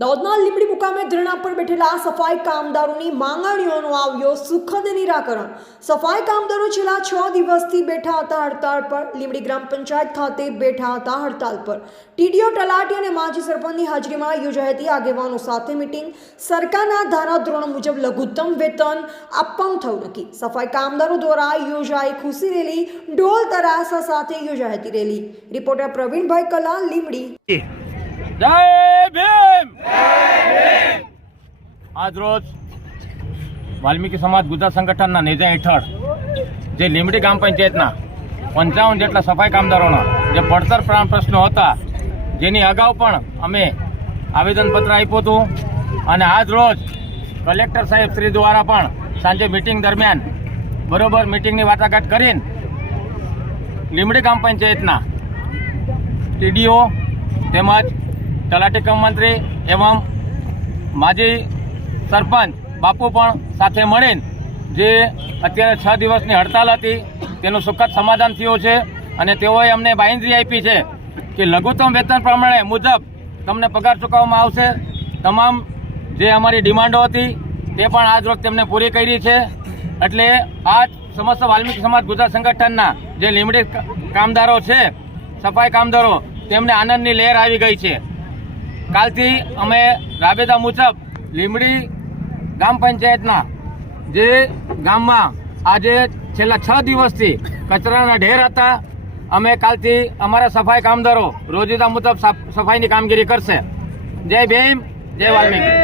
દાહોદના લીમડી મુકામે ધરણા પર બેઠેલા સફાઈ કામદારોની માંગણીઓનો આવ્યો સુખદ નિરાકરણ. સફાઈ કામદારો છેલ્લા છ દિવસથી બેઠા હતા હડતાળ પર. લીમડી ગ્રામ પંચાયત ખાતે બેઠા હતા હડતાળ પર. ટીડીઓ તલાટી અને માજી સરપંચની હાજરીમાં યોજાઈ હતી આગેવાનો સાથે મિટિંગ. સરકારના ધારાધોરણ મુજબ લઘુત્તમ વેતન આપવાનું થયું નક્કી સફાઈ કામદારો દ્વારા યોજાઈ ખુશી રેલી ઢોલ તરાસા સાથે યોજાઈ હતી રેલી. રિપોર્ટર પ્રવીણભાઈ કલા લીમડી જય ભીમ આજ રોજ વાલ્મીકી સમાજ ગુજરાત સંગઠનના નેજા હેઠળ જે લીમડી ગ્રામ પંચાયતના પંચાવન જેટલા સફાઈ કામદારોના જે પડતર પ્રા- પ્રશ્નો હતા, જેની અગાઉ પણ અમે આવેદનપત્ર આપ્યું હતું. અને આજ રોજ કલેક્ટર સાહેબ શ્રી દ્વારા પણ સાંજે મિટિંગ દરમિયાન બરોબર મિટિંગની વાટાઘાટ કરીને લીમડી ગ્રામ પંચાયતના ટીડીઓ તેમજ તલાટી કમ મંત્રી એવં માજી સરપંચ બાપુ પણ સાથે મળીને જે અત્યારે છ દિવસની હડતાલ હતી, તેનું સુખદ સમાધાન થયું છે અને તેઓએ અમને બાંયધરી આપી છે કે લઘુત્તમ વેતન પ્રમાણે મુજબ તમને પગાર ચૂકવવામાં આવશે. તમામ જે અમારી ડિમાન્ડો હતી, તે પણ આજ રોજ તેમને પૂરી કરી છે. એટલે આ સમસ્ત વાલ્મીકી સમાજ ગુજરાત સંગઠનના જે લીમડી કામદારો છે, સફાઈ કામદારો, તેમને આનંદની લહેર આવી ગઈ છે. કાલથી અમે રાબેતા મુજબ લીમડી ગ્રામ પંચાયતના, જે ગામમાં આજે છેલ્લા છ દિવસથી કચરાના ઢેર હતા, અમે કાલથી અમારા સફાઈ કામદારો રોજિંદા મુજબ સાફ- સફાઈની કામગીરી કરશે. જય ભીમ, જય વાલ્મીકી.